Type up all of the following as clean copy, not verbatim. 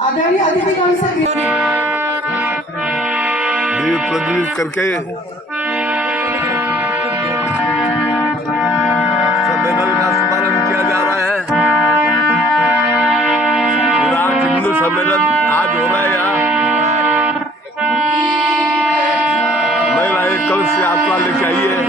आदरणीय अतिथिगण से दीप प्रज्वलित करके सम्मेलन का शुभारंभ किया जा रहा है। विराट हिंदू सम्मेलन आज हो रहा है यहाँ। महिलाएं कलश यात्रा लेके आई है।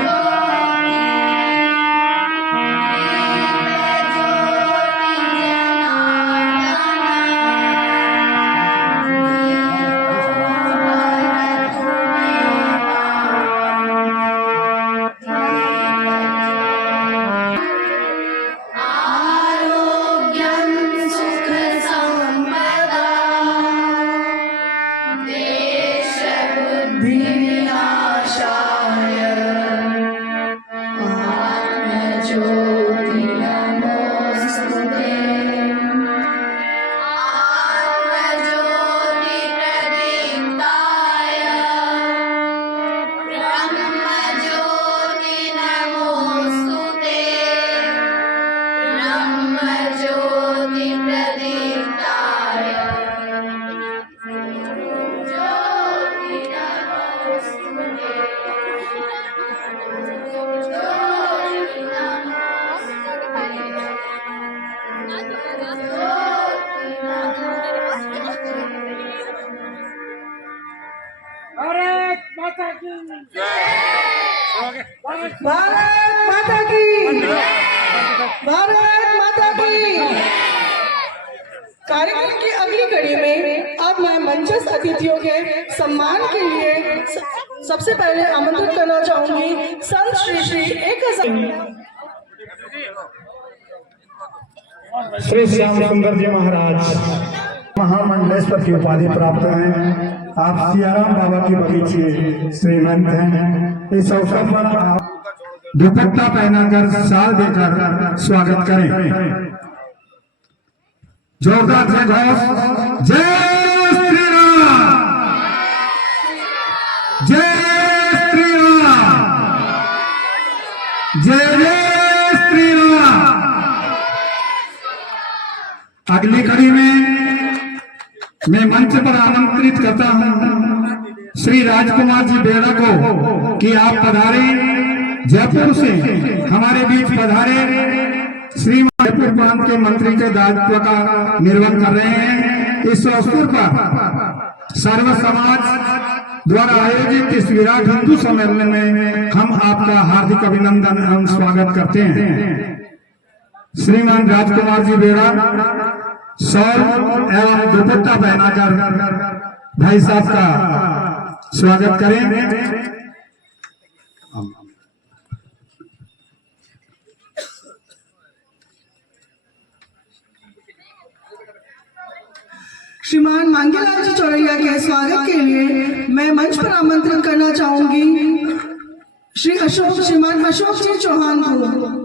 भारत माता की भारत माता की। कार्यक्रम की अगली कड़ी में अब मैं मंचस्थ अतिथियों के सम्मान के लिए सबसे पहले आमंत्रित करना चाहूंगी संत श्री श्री 1000 श्री श्याम सुंदर जी महाराज महामंडलेश्वर की उपाधि प्राप्त हैं। आप सियाराम बाबा की बगीचे श्रीमंत हैं। इस अवसर पर आप दुपट्टा पहनाकर साल देकर स्वागत करें। जोरदार जयघोष जय श्री राम, जय श्री राम, जय जय श्री राम। अगली कड़ी में मैं मंच पर आमंत्रित करता हूं श्री राजकुमार जी बेड़ा को कि आप पधारे। जयपुर से हमारे बीच पधारे श्रीमान जयपुर प्रांत के मंत्री के दायित्व का निर्वहन कर रहे हैं। इस अवसर पर सर्व समाज द्वारा आयोजित इस विराट हिंदू सम्मेलन में हम आपका हार्दिक अभिनंदन एवं स्वागत करते हैं। श्रीमान राजकुमार जी बेड़ा शॉल एवं दुपट्टा पहनाकर भाई साहब का स्वागत करें। श्रीमान मांगेलाल जी चौरैया के स्वागत के लिए मैं मंच पर आमंत्रित करना चाहूंगी श्रीमान अशोक जी चौहान को।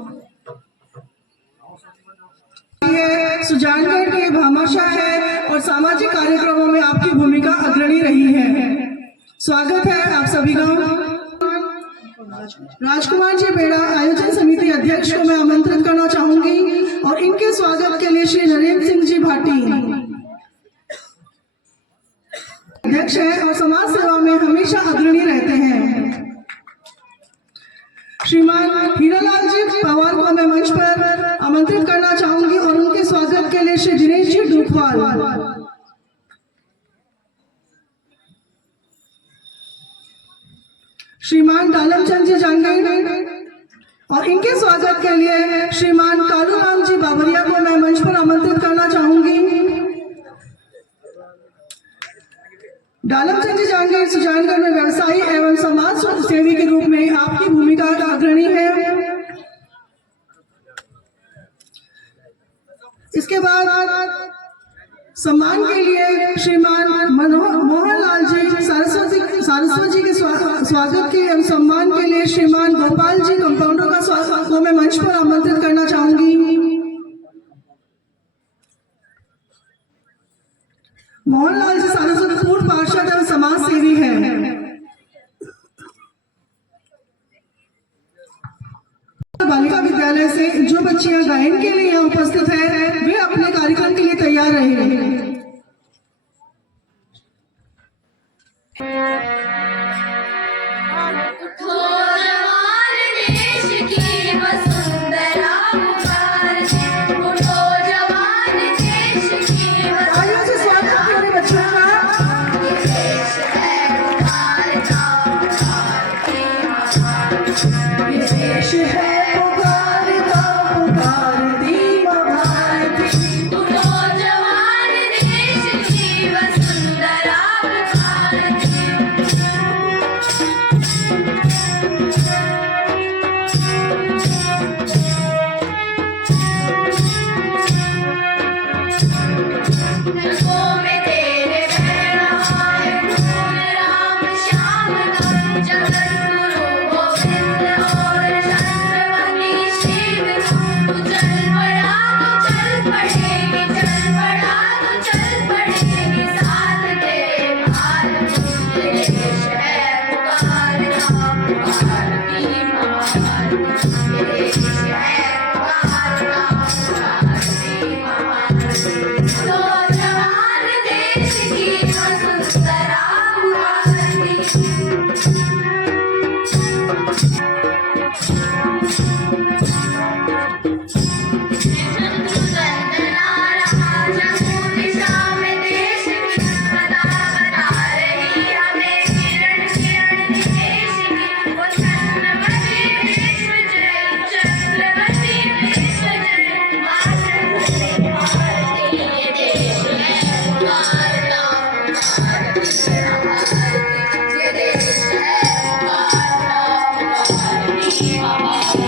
सुजानगढ़ के भामाशाह है और सामाजिक कार्यक्रमों में आपकी भूमिका अग्रणी रही है। स्वागत है आप सभी का। राजकुमार जी बेड़ा आयोजन समिति अध्यक्ष को मैं आमंत्रित करना चाहूंगी और इनके स्वागत के लिए श्री नरेंद्र सिंह जी भाटी अध्यक्ष है और समाज सेवा में हमेशा अग्रणी रहते हैं। श्रीमान हीरालाल जी पवार को मैं मंच पर आमंत्रित करना चाहूंगी और उनके स्वागत के लिए श्री दिनेश जी डूकवाल। श्रीमान डालमचंद जी जांगीर और इनके स्वागत के लिए श्रीमान कालूराम जी बाबरिया को मैं मंच पर आमंत्रित करना चाहूंगी। डालमचंद जी जांगीर सुजानगढ़ में व्यवसायी एवं समाज सेवी के रूप में आपकी भूमिका अग्रणी है। इसके बाद सम्मान के लिए श्रीमान मोहनलाल जी सारस्वत जी के स्वागत के एवं सम्मान के लिए श्रीमान गोपाल जी कंपाउंडर का स्वागत को मैं मंच पर आमंत्रित करना चाहूंगी। मोहनलाल जी सारस्वत पूर्व पार्षद एवं समाज सेवी है। बालिका विद्यालय से जो बच्चियां गायन के लिए यहाँ उपस्थित है वे अपने कार्यक्रम के लिए रहे। उठो जवान देश की वसुंधरा पुकारते, उठो जवान देश की तालियों से स्वागत करें बच्चों का। ये देश है पुकारता पुकारती महान, ये देश है पुकारता पुकारती माँ भारती। उठो जवान देश की वसुंधरा पुकारते। नगों में तेरे बह रहा है खून राम श्याम का, जगत गुरु गोविंद और छत्रपति शिव का। तू चल पड़ा तो चल पड़ेगी, चल पड़ा तो चल पड़ेगी, साथ तेरे भारत। ये देश है पुकारता पुकारती महान, ये देश है पुकारता पुकारती महान। उठो जवान देश की वसुंधरा पुकारती। शत्रु दंडना रहा जम्मू दिशा में देश की, बता बता रही हमें किरण किरण देश की। वो छत्रपति विश्व जय, छत्रपति विश्व जय, मातृभूमि भारती। ये देश है पुकारता पुकारती महान, ये देश है पुकारता पुकारती महान।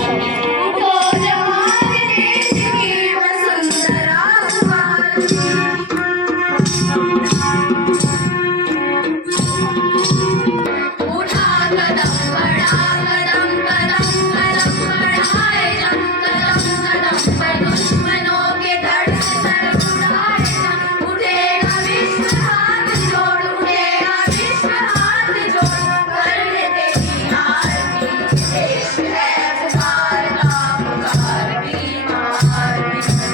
उठो जवान देश की वसुंधरा पुकारती। उठा कदम बढ़ा कदम कदम कदम बढ़ाए जा, कदम कदम पर दुश्मनों के धड़ से सर उड़ाए जा। उठेगा विश्व हाथ जोड़, उठेगा विश्व हाथ जोड़, कर ले तेरी आरती। देश है पुकारता पुकारती महान,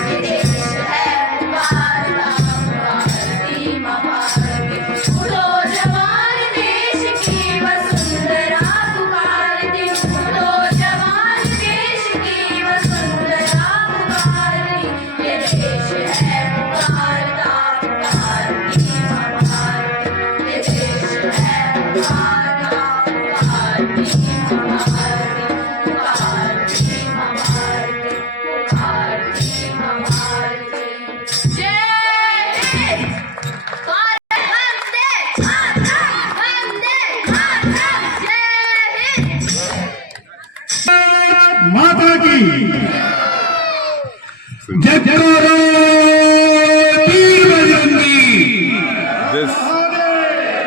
ये देश है पुकारता पुकारती महान। उठो जवान देश की वसुंधरा पुकारती, उठो जवान देश की वसुंधरा पुकारती। ये देश है पुकारता पुकारती महान, ये देश है पुकारता पुकारती महान, पुकारती महान, पुकारती महान। जय हिंद। वंदे मातरम, वंदे मातरम, जय हिंद। माता की जय जयकारो वीर बजरंगी, जिस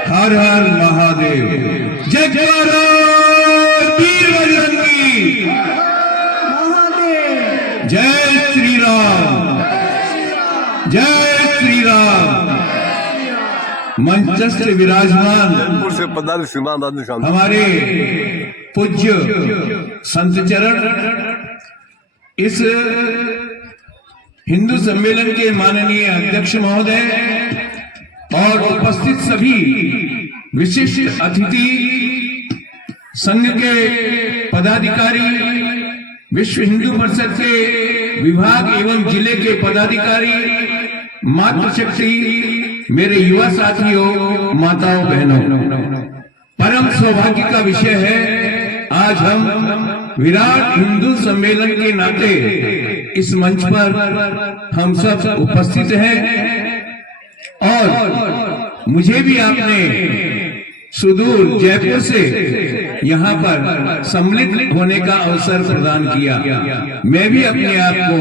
हर हर महादेव। जय जयकारो वीर बजरंगी, महादेव जय श्री राम, जय श्री राम। मंचस्थ विराजमान जयपुर से पधारे श्रीमान आदि शांति हमारे पूज्य संत चरण, इस हिंदू सम्मेलन के माननीय अध्यक्ष महोदय और उपस्थित सभी विशिष्ट अतिथि, संघ के पदाधिकारी, विश्व हिंदू परिषद के विभाग एवं जिले के पदाधिकारी, मातृशक्ति, मेरे युवा साथियों, माताओं बहनों, परम सौभाग्य का विषय है आज हम विराट हिंदू सम्मेलन के नाते इस मंच पर हम सब उपस्थित हैं और मुझे भी आपने सुदूर जयपुर से यहाँ पर सम्मिलित होने का अवसर प्रदान किया। मैं भी अपने आप को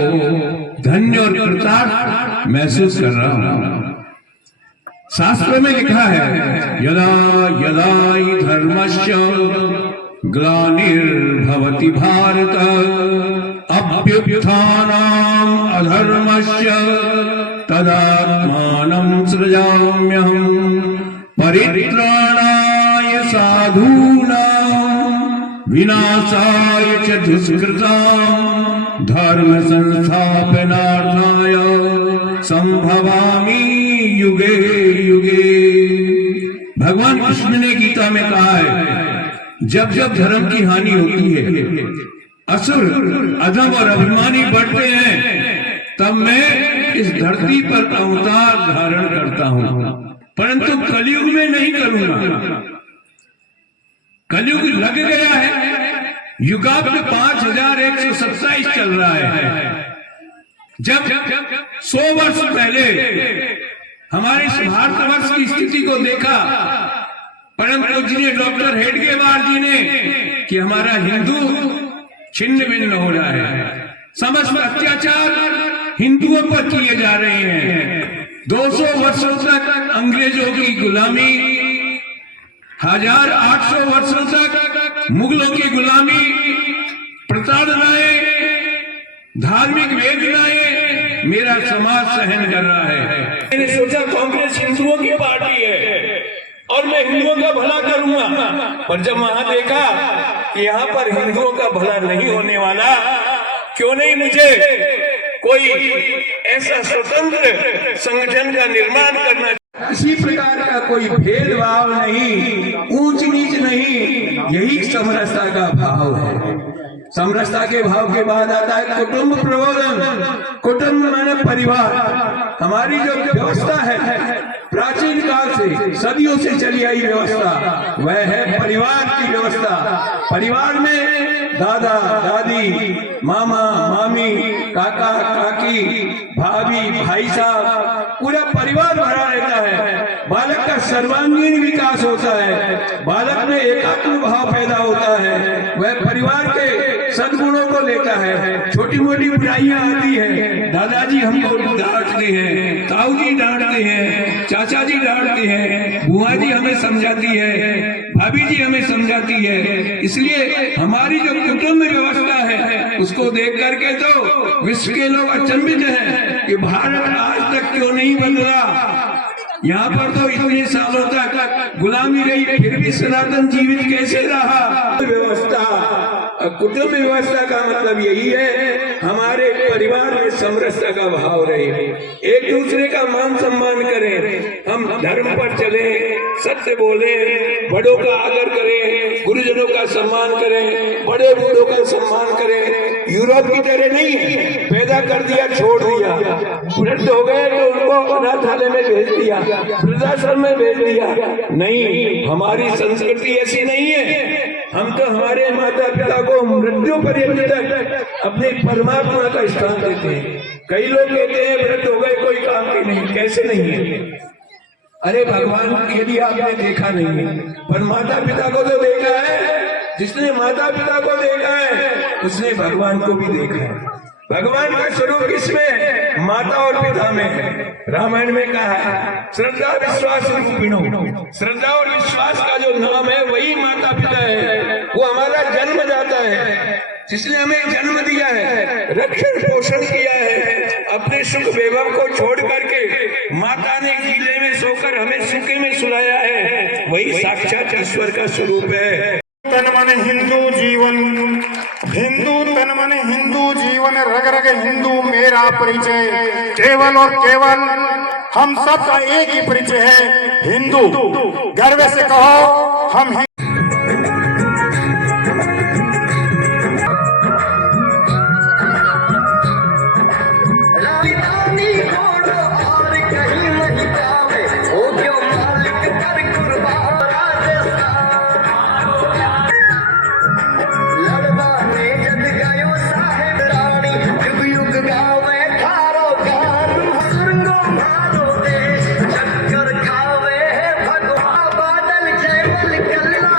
धन्य और कृतार्थ महसूस कर रहा हूँ। शास्त्रों में लिखा है, यदा यदा हि धर्मस्य ग्लानिर्भवति भारत अभ्युत्थानम् अधर्मस्य तदात्मानं सृजाम्यहम् परित्राणाय साधूनां विनाशाय च दुष्कृतां धर्म संस्थापनार्थाय संभवामि युगे युगे। भगवान कृष्ण ने गीता में कहा है, जब जब धर्म की हानि होती है, असुर अधम और अभिमानी बढ़ते हैं, तब मैं इस धरती पर अवतार धारण करता हूं, परंतु कलयुग में नहीं करूंगा। कलयुग लग गया है, युगाब्द 5127 चल रहा है। जब 100 वर्ष पहले हमारे इस भारतवर्ष की स्थिति को देखा, परम पूजनीय डॉक्टर हेडगेवार जी ने कि हमारा हिंदू छिन्न भिन्न हो रहा है, समस्त अत्याचार हिंदुओं पर किए जा रहे हैं। 200 वर्षों तक अंग्रेजों की गुलामी, 1800 वर्षों तक मुगलों की गुलामी, प्रताड़नाएं, धार्मिक वेदनाएं मेरा समाज सहन कर रहा है। मैंने सोचा कांग्रेस हिंदुओं की पार्टी है और मैं हिंदुओं का भला करूंगा, पर जब वहां देखा कि यहाँ पर हिंदुओं का भला नहीं होने वाला, क्यों नहीं मुझे कोई ऐसा स्वतंत्र संगठन का निर्माण करना, किसी प्रकार का कोई भेदभाव नहीं, ऊंच नीच नहीं, यही समरसता का भाव है। समरसता के भाव के बाद आता है कुटुंब प्रबोधन। कुटुंब माने परिवार। हमारी जो व्यवस्था है प्राचीन काल से, सदियों से चली आई व्यवस्था, वह है परिवार की व्यवस्था। परिवार में दादा दादी, मामा मामी, काका काकी, भाभी भाई साहब, पूरा परिवार भरा रहता है। बालक का सर्वांगीण विकास होता है, बालक में एकात्म भाव पैदा होता है, वह परिवार के सद्गुणों को लेता है। छोटी मोटी बुराइयां आती है, दादाजी हमको डांटते हैं, ताऊ जी डांटते हैं, चाचा जी डांटते हैं, बुआ जी हमें समझाती है, भाभी जी हमें समझाती है। इसलिए हमारी जो कुटुंब व्यवस्था है उसको देख करके तो विश्व के लोग अचंभित हैं कि भारत आज तक क्यों नहीं बदला। यहाँ पर तो इतने सालों तक गुलामी रही, फिर भी सनातन जीवित कैसे रहा। व्यवस्था, कुटुंब व्यवस्था का मतलब यही है हमारे परिवार में समरसता का भाव रहे, एक दूसरे का मान सम्मान करें, हम धर्म पर चले, सत्य बोले, बड़ों का आदर करें, गुरुजनों का सम्मान करें, बड़े बूढ़ों का सम्मान करें। यूरोप की तरह नहीं है, पैदा कर दिया छोड़ दिया, वृद्ध हो गए तो उनको अनाथालय में भेज दिया, वृद्धाश्रम में भेज दिया। नहीं, हमारी संस्कृति ऐसी नहीं है। हम तो हमारे माता पिता को मृत्यु पर्यंत तक अपने परमात्मा का स्थान देते हैं। कई लोग कहते हैं वृद्ध हो गए कोई काम की नहीं, कैसे नहीं है? अरे भगवान यदि आपने देखा नहीं है, पर माता पिता को तो देखा है। जिसने माता पिता को देखा है उसने भगवान को भी देखा है। भगवान का स्वरूप किसमें? माता और पिता में है। रामायण में कहा है श्रद्धा विश्वास रूपिणो। श्रद्धा और विश्वास का जो नाम है वही माता पिता है, वो हमारा जन्म दाता है, जिसने हमें जन्म दिया है, रक्षण पोषण किया है, अपने सुख वैभव को छोड़ करके माता ने गीले में सोकर हमें सूखे में सुलाया है, वही साक्षात ईश्वर का स्वरूप है। तन मन हिंदू जीवन, हिंदू तन मन हिंदू जीवन, रग रग हिंदू मेरा परिचय, केवल और केवल हम सब का एक ही परिचय है, हिंदू। गर्व से कहो हम चक्कर खावे भगवान, बादल जय कल्ला।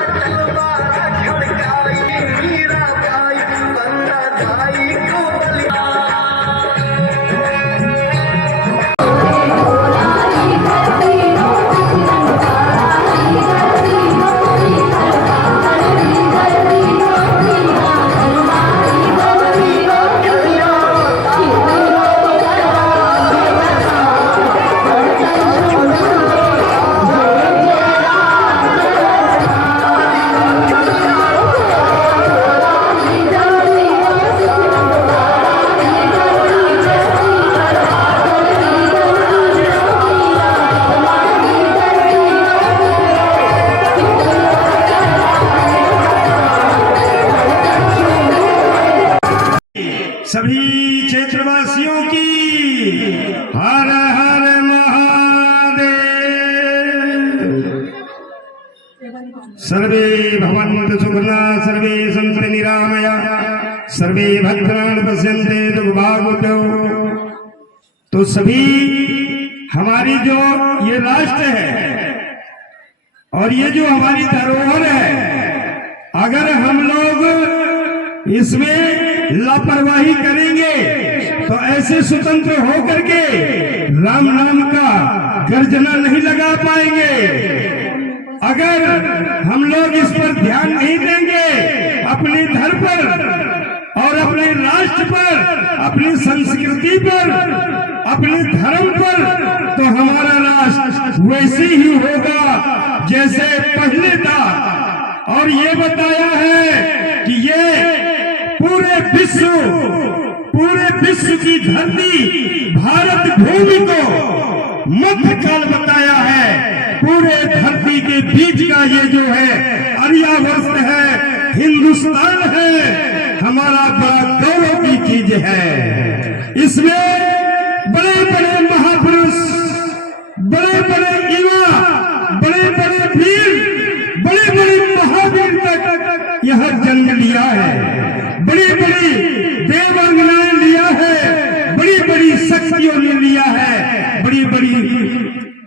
सर्वे भवन्तु सुखिनः सर्वे सन्तु निरामया सर्वे भद्राणि पश्यन्ते दुर्भाग्यतो। तो सभी हमारी जो ये राष्ट्र है और ये जो हमारी धरोहर है, अगर हम लोग इसमें लापरवाही करेंगे तो ऐसे स्वतंत्र होकर के राम नाम का गर्जना नहीं लगा पाएंगे। अगर हम लोग इस पर ध्यान नहीं देंगे, अपने धर्म पर और अपने राष्ट्र पर, अपनी संस्कृति पर, अपने धर्म पर, तो हमारा राष्ट्र वैसे ही होगा जैसे पहले था। और ये बताया है कि ये पूरे विश्व की धरती भारत भूमि को मध्यकाल बताया है। पूरे धरती के बीच का ये जो है आर्यावर्त है, हिंदुस्तान है, हमारा बड़ा गौरव की चीज है। इसमें बड़े बड़े महापुरुष, बड़े बड़े युवा, बड़े बड़े वीर, बड़े बड़े महावीर तक यह जन्म लिया है। बड़ी बड़ी देवांगनाएं लिया है, बड़ी बड़ी शक्तियों ने लिया है, बड़ी बड़ी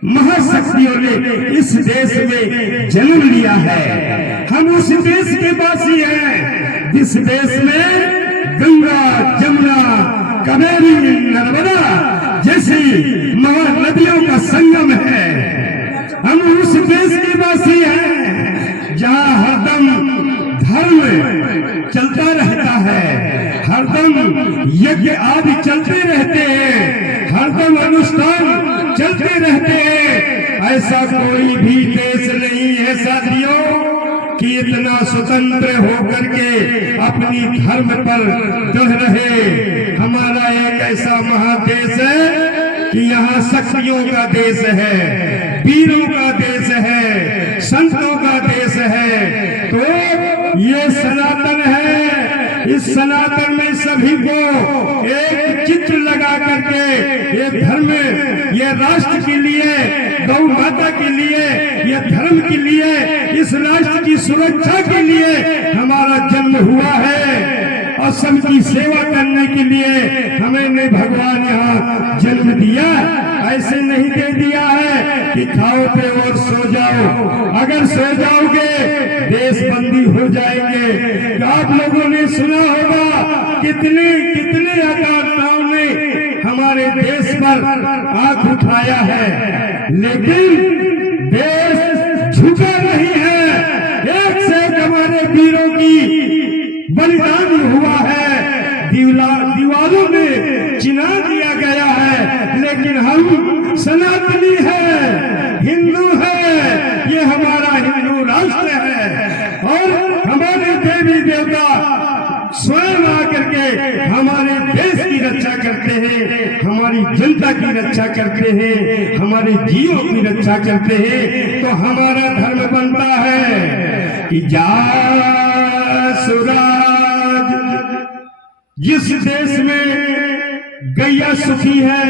महाशक्तियों ने इस देश में जन्म लिया है। हम उस देश के वासी हैं जिस देश में गंगा, जमुना, कावेरी, नर्मदा जैसी महानदियों का संगम है। हम उस देश के वासी हैं जहाँ हरदम धर्म चलता रहता है, हरदम यज्ञ आदि चलते रहते हैं, हरदम अनुष्ठान चलते रहते हैं। ऐसा कोई भी देश नहीं है साथियों कि इतना स्वतंत्र होकर के अपनी धर्म पर दृढ़ रहे। हमारा एक ऐसा महादेश है कि यहाँ शक्तियों का देश है, वीरों का देश है, संतों का देश है। तो ये सनातन है, इस सनातन में सभी को एक चित्र लगा करके ये धर्म, ये राष्ट्र के लिए, गौ माता के लिए, ये धर्म के लिए, इस राष्ट्र की सुरक्षा के लिए हमारा जन्म हुआ है और सबकी सेवा करने के लिए हमें भगवान यहाँ जन्म दिया। ऐसे नहीं दे दिया है कि खाओ पे और सो जाओ। अगर सो जाओगे देश बंदी हो जाएंगे। आप लोगों ने सुना होगा कितने कितने आकांक्षाओं ने हमारे देश पर आंख उठाया है, लेकिन देश झुका नहीं है। एक से एक हमारे वीरों की बलिदान हुआ है, दीवारों में चिन्हा दिया गया है, लेकिन हम सनातनी है, हिंदू है, ये हमारा हिंदू राष्ट्र है। और हमारे देवी देवता स्वयं आकर के हमारे देश की रक्षा करते हैं, हमारी जनता की रक्षा करते हैं, हमारे जीवों की रक्षा करते हैं। तो हमारा धर्म बनता है कि जा सुराज। जिस देश में गैया सुखी है,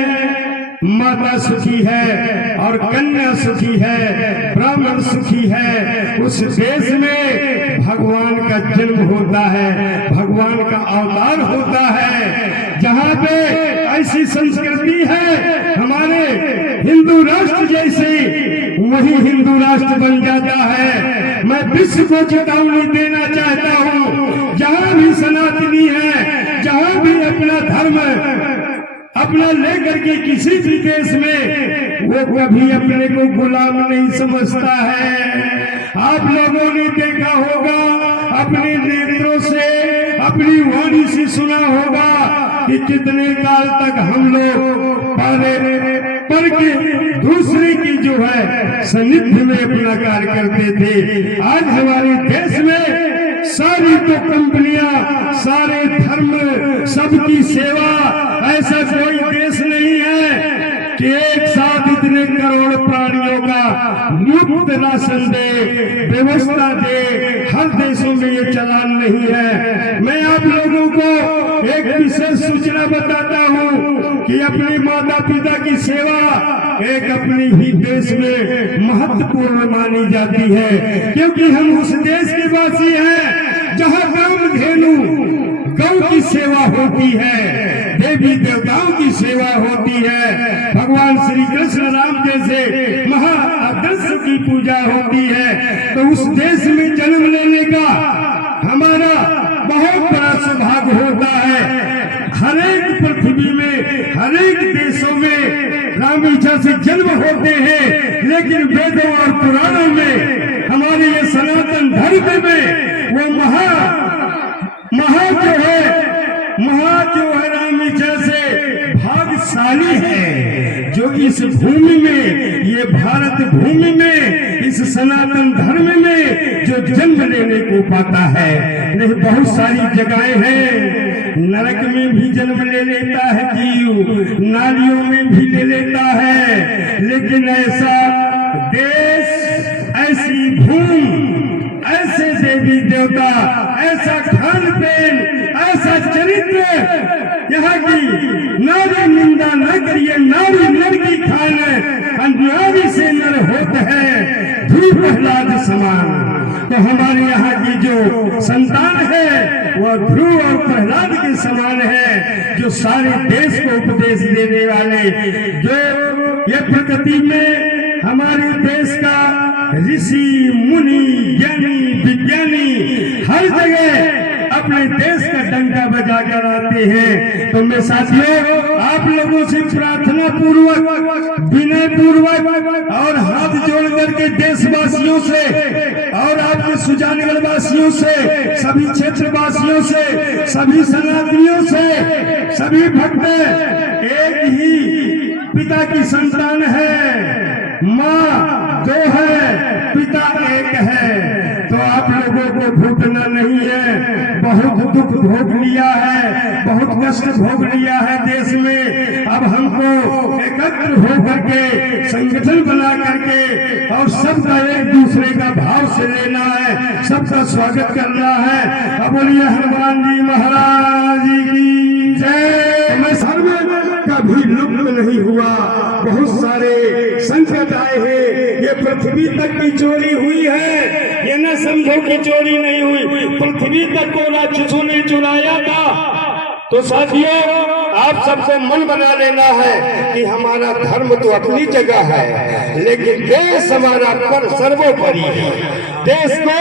माता सुखी है और कन्या सुखी है, ब्राह्मण सुखी है, उस देश में भगवान का जन्म होता है, भगवान का अवतार होता है। जहाँ पे ऐसी संस्कृति है हमारे हिंदू राष्ट्र जैसी, वही हिंदू राष्ट्र बन जाता है। मैं विश्व को चेतावनी देना चाहता हूँ, जहाँ भी सनातनी है, जहाँ भी अपना धर्म अपना लेकर के किसी भी देश में, वो कभी अपने को गुलाम नहीं समझता है। आप लोगों ने देखा होगा, अपने नेत्रों से, अपनी वाणी से सुना होगा कि कितने काल तक हम लोग पर के दूसरे की जो है सानिध्य में अपना कार्य करते थे। आज हमारे देश में सारी तो कंपनियां, सारे धर्म, सबकी सेवा, ऐसा कोई देश नहीं है कि एक साथ इतने करोड़ प्राणियों का मुफ्त राशन दे, व्यवस्था दे। हर देशों में ये चलान नहीं है। मैं आप लोगों को एक विशेष सूचना बताता हूँ कि अपने माता पिता की सेवा एक अपनी ही देश में महत्वपूर्ण मानी जाती है, क्योंकि हम उस देश के वासी हैं जहाँ कामधेनु गौ की सेवा होती है, देवी देवताओं की सेवा होती है, भगवान श्री कृष्ण राम जैसे महाआदर्श की पूजा होती है। तो उस देश में जन्म लेने का हमारा बहुत बड़ा सौभाग्य होता है। हर एक पृथ्वी में, हर एक देशों में राम इच्छा से जन्म होते हैं, लेकिन वेदों और पुराणों में, हमारे ये सनातन धर्म में वो महा जो है राम इच्छा से भाग्यशाली है, जो इस भूमि में, ये भारत भूमि में, इस सनातन धर्म में जो जन्म लेने को पाता है। नहीं, बहुत सारी जगहें हैं, नरक में भी जन्म ले लेता है जीव, नालियों में भी ले लेता है, लेकिन ऐसा देश, ऐसी भूमि, ऐसे देवी देवता, ऐसा खान पीन, ऐसा चरित्र, यहाँ की नारी निंदा न करिए, नारी नर की खान, नारी से नर होते हैं ध्रुव प्रहलाद समान। तो हमारे यहाँ की जो संतान है वह ध्रुव और प्रहलाद के समान है, जो सारे देश को उपदेश देने वाले, जो ये प्रकृति में हमारे देश का ऋषि मुनि ज्ञानी विज्ञानी हर जगह अपने देश का डंका बजा कर आते हैं। तो मैं साथियों आप लोगों से प्रार्थना पूर्वक, विनय पूर्वक और हाथ जोड़ करके देशवासियों से और आपके सुजानगढ़ वासियों से, सभी क्षेत्र वासियों से, सभी सनातनियों से, सभी भक्त एक ही पिता की संतान है, माँ दो है, पिता एक है। तो आप लोगों को भूखना नहीं है, बहुत दुख भोग लिया है, बहुत कष्ट भोग लिया है देश में। अब हमको एकत्र होकर के संगठन बना करके और सबका एक दूसरे का भाव से लेना है, सबका स्वागत करना है। अब बोलिए हनुमान जी महाराज की जय। मैं सर्व कभी लुप्त नहीं हुआ, बहुत सारे संकट आए हैं, ये पृथ्वी तक की चोरी हुई है, ये न समझो कि चोरी नहीं हुई, पृथ्वी तक को राक्षसों ने चुराया था। तो साथियों आप सबको मन बना लेना है कि हमारा धर्म तो अपनी जगह है, लेकिन देश हमारा पर सर्वोपरि है। देश को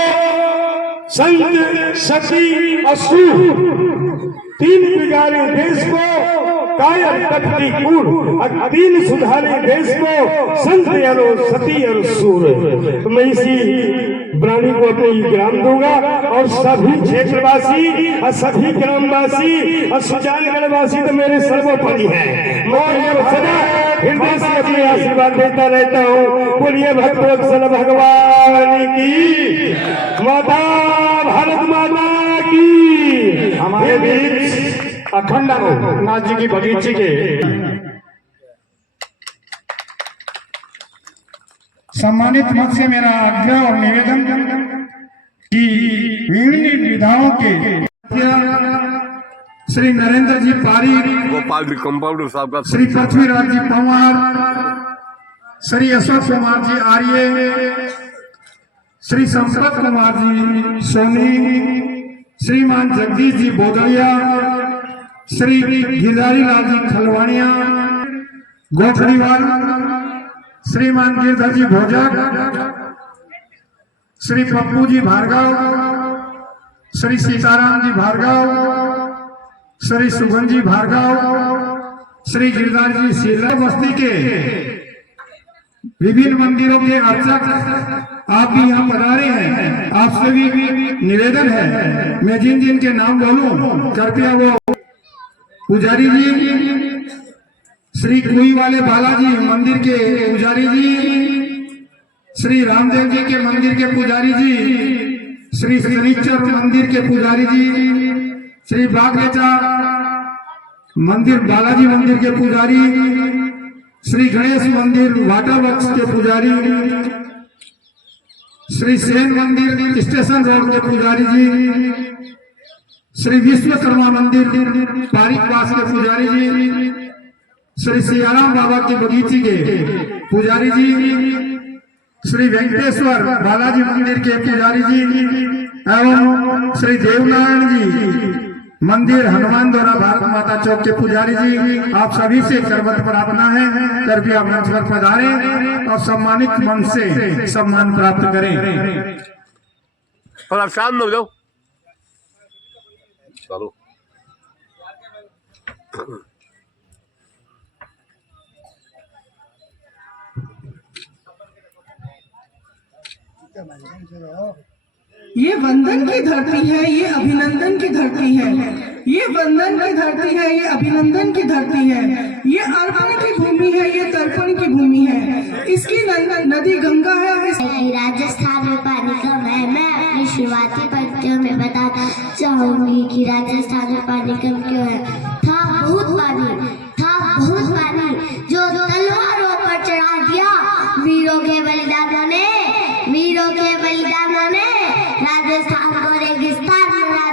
संत सती असुर तीन बिगाड़े देश को, कायर तख्ती कूड़, और तीन सुधारे देश को, संत और सती और सूर। तो मैं इसी प्राणी को अपनी ग्राम दूंगा और सभी क्षेत्रवासी और सभी ग्रामवासी और सुजानगढ़ वासी तो मेरे सर्वोपरि हैं। मैं सदा हृदय से अपने आशीर्वाद देता रहता हूँ। बोलिए भक्तवत्सल भगवान की, माता भारत माता की। हमारे बीच अखंड नाथ जी की बगीचे के सम्मानित मत से मेरा आग्रह और निवेदन कि विभिन्न विधाओं के श्री नरेंद्र जी पारी, गोपाल जी कंपाउंडर साहब का, श्री पृथ्वीराज जी पंवार, श्री अशोक कुमार जी आर्य, श्री संपत कुमार जी सोनी, श्रीमान जगदीश जी बोधैया, श्री गिरधारी लाल जी खलवानिया गोखड़ीवाल, श्रीमान गिरधर जी भोजक, श्री पप्पू जी भार्गव, श्री सीताराम जी भार्गव, श्री सुगन जी भार्गव, श्री गिरधारी जी शीला बस्ती के विभिन्न मंदिरों के अर्चक आप भी यहाँ पधारे हैं। आपसे भी निवेदन है, मैं जिन जिन के नाम बोलूं कृपया वो पुजारी जी, श्री कुई वाले बालाजी मंदिर के पुजारी जी, श्री रामदेव जी के मंदिर के पुजारी जी, श्री शनिचर मंदिर के पुजारी जी, श्री बागलेचा मंदिर बालाजी मंदिर के पुजारी, श्री गणेश मंदिर वाटर वर्क्स के पुजारी, श्री सेन मंदिर स्टेशन रोड के पुजारी जी, श्री विश्वकर्मा मंदिर पारिकवास के पुजारी जी, श्री सियाराम बाबा की बगीची के पुजारी जी, श्री वेंकटेश्वर बालाजी मंदिर के पुजारी जी एवं श्री देवनारायण जी मंदिर हनुमान द्वारा भारत माता चौक के पुजारी जी, आप सभी से करवत प्रार्थना है, कृपया मंच पर पधारें और सम्मानित मन से सम्मान प्राप्त करें। और आप शाम में हो जाओ। चलो ये वंदन की धरती है, ये अभिनंदन की धरती है, ये वंदन की धरती है, ये अभिनंदन की धरती है, ये अर्पण की भूमि है, ये तर्पण की भूमि है। इसकी नदी गंगा है। राजस्थान में पानी कम है। मैं अपनी शुरुआती पंक्तियों में बताना चाहूंगी कि राजस्थान में पानी कम क्यों है। था बहुत पानी जो तलवारों पर चढ़ा दिया वीरों के बलिदानों ने राजस्थान को रेगिस्तान बना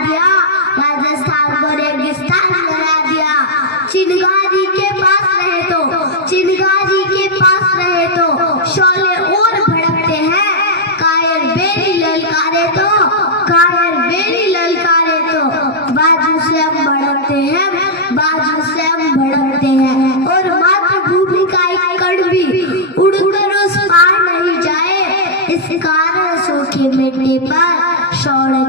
दिया, चिनगारी के पास रहे तो शोले और भड़कते हैं, कायर बेरी ललकारे तो बाजू से हम भड़कते हैं और मातृभूमि का एक कण भी उड़कर उस पार नहीं जाए। इस कारण सूखे मिट्टी पर शौर्य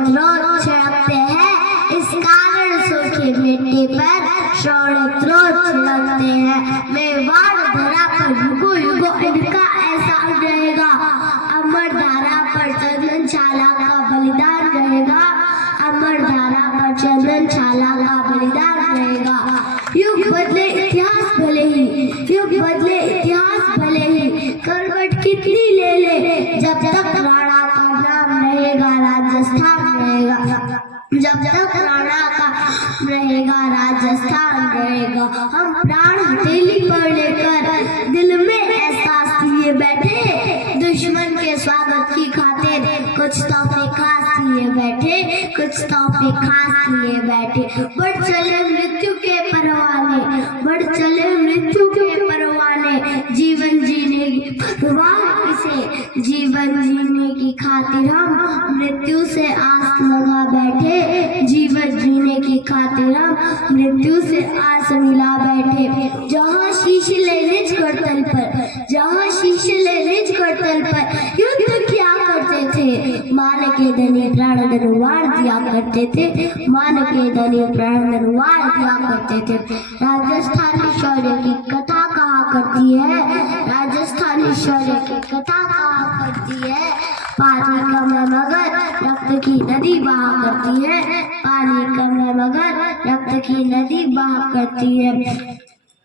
छिड़कते हैं, मेवाड़ धरा पर युगो इनका एहसान रहेगा, अमर धारा पर चंदन छाला का बलिदान रहेगा, युग बदले इतिहास भले ही करवट कितनी ले जब तक राणा का नाम रहेगा राजस्थान रहेगा। हम प्राण हथेली पर लेकर दिल में एहसास लिए बैठे, दुश्मन के स्वागत की खातिर कुछ तोहफे खास लिए बैठे, बढ़ चले मृत्यु के परवाने, जीवन जीने की खातिर हम मृत्यु से आस लगा बैठे, जीवन जीने की खातिर हम मृत्यु से आस मिला बैठे। जहाँ शीश ले निज करतल पर युद्ध किया करते थे, मान के धनी प्राण धनवार दिया करते थे, राजस्थानी शौर्य की कथा कहा करती है, पानी कम है मगर रक्त की नदी बहा करती है।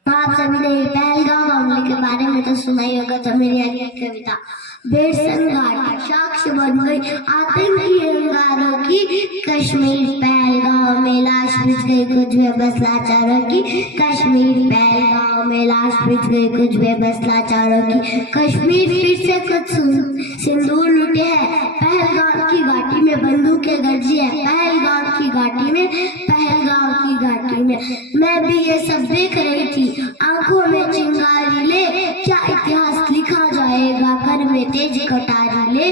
आप सभी ने पहलगाम हमले के बारे में तो सुना ही होगा, तो मेरी अगली कविता बेरसन घाटी साक्ष्य बन गई आतंकी अंगारों की, कश्मीर पहलगाम में लाश बिछ गई कुछ बेबस लाचारों की, कश्मीर फिर से कुछ सिंदूर लुटे हैं, पहलगाम की घाटी में बंदूकें गरजी है, पहलगाम की घाटी में मैं भी ये सब देख रही थी, आंखों में चिंगारी ले, क्या इतिहास लिखा जाएगा घर में तेज कटारी ले,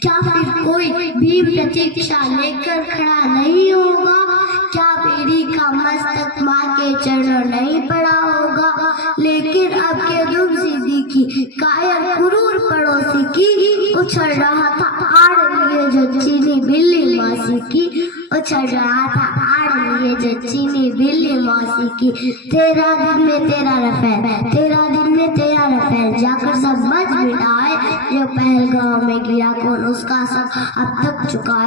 क्या फिर कोई भी प्रतीक्षा लेकर खड़ा नहीं होगा, क्या बेरी का मस्तक माँ के चरणों नहीं पड़ा होगा, लेकिन अब के दुम सिद्दीकी कायर क्रूर पड़ोसी की उछल रहा था आड़ लिए जो चीनी बिल्ली मासी की, तेरा दिन में तेरा रफेल जाकर सब मच मिटाए, जो पहलगाम में गिरा कौन उसका सब अब तक चुका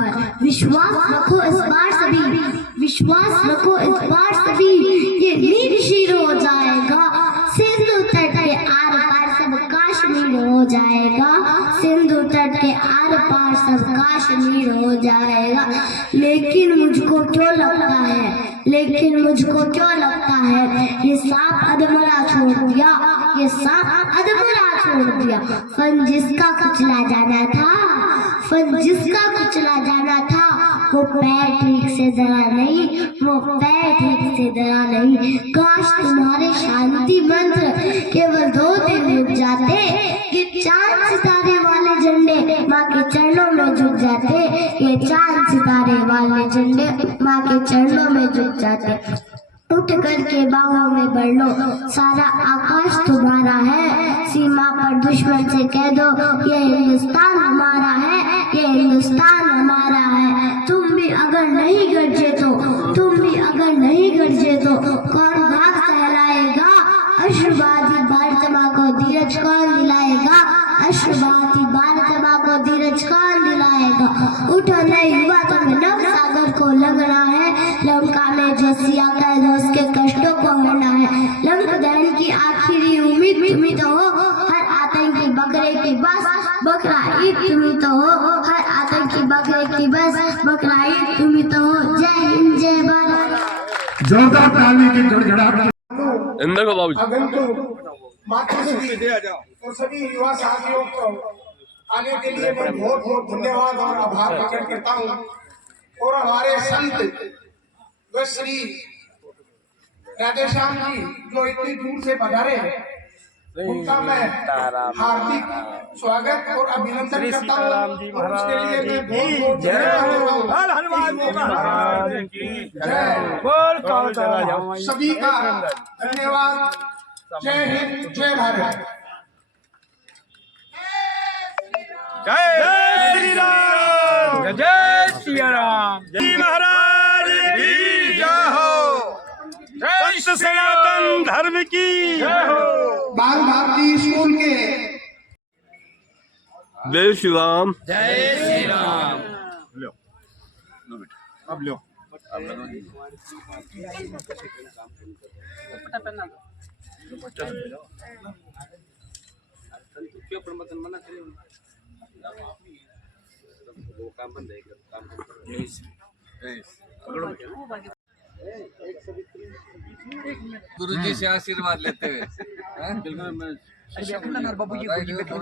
है, विश्वास रखो इस बार सभी, ये नीर शीर हो जाएगा, सिंधु तट के आर पार सब कश्मीर हो जाएगा, लेकिन क्यों लगता है, लेकिन मुझको क्यों लगता है ये सांप अधमरा छोड़ दिया, ये सांप अधमरा छोड़ दिया। फन जिसका कुचला जाना था, फन जिसका कुचला जाना था, वो पैर ठीक से धरा नहीं, वो पैर ठीक से धरा नहीं। काश तुम्हारे शांति मंत्र केवल 2 दिन रुक जाते कि चांद सितारे वाले झंडे माँ के चरणों में झुक जाते, ये चांद सितारे वाले झंडे माँ के चरणों में झुक जाते। उठ कर के बाहों में बढ़ लो, सारा आकाश तुम्हारा है। सीमा पर दुश्मन से कह दो ये हिंदुस्तान हमारा है, ये हिंदुस्तान हमारा है। तुम भी अगर नहीं गरजे तो, तुम भी अगर नहीं गरजे तो कौन घास सहलाएगा? अश्रुबादी भारत माँ को धीरज कौन दिलाएगा? अश्रुबादी भारत माँ को धीरज कौन दिलाएगा? उठो नहीं युवा, तुम्हें नव सागर को लगना है। लंका में जो सिया कैद है उसके कष्टों को हरना है। लंका दहन की आखिरी उम्मीद तुम्ही तो हो, हर आतंकी बकरे की बस बकरा ईद तुम्ही तो हो, हर आतंकी बकरे की बस बकरा ईद तुम्ही तो हो। जय हिंद, जय भारत। जोरदार ताली की गड़गड़ाहट। इंदर को बाबू आगंतुक मातृश्री और सभी युवा साथियों को आने के लिए मैं बहुत बहुत धन्यवाद और आभार प्रकट करता हूँ। और हमारे संत व श्री राधेश्याम जी जो इतनी दूर से पधारे हैं, उनका मैं हार्दिक स्वागत और अभिनंदन करता हूँ। और उसके लिए मैं बहुत बहुत धन्यवाद देता हूँ। सभी का धन्यवाद। जय हिंद, जय भारत। जय श्री राम, जय श्री राम, जय महाराज की जय हो, जय सनातन धर्म की जय हो। बाल भारती स्कूल के जय श्री राम, जय श्री राम। अब लो गुरु जी से आशीर्वाद लेते हुए बिल्कुल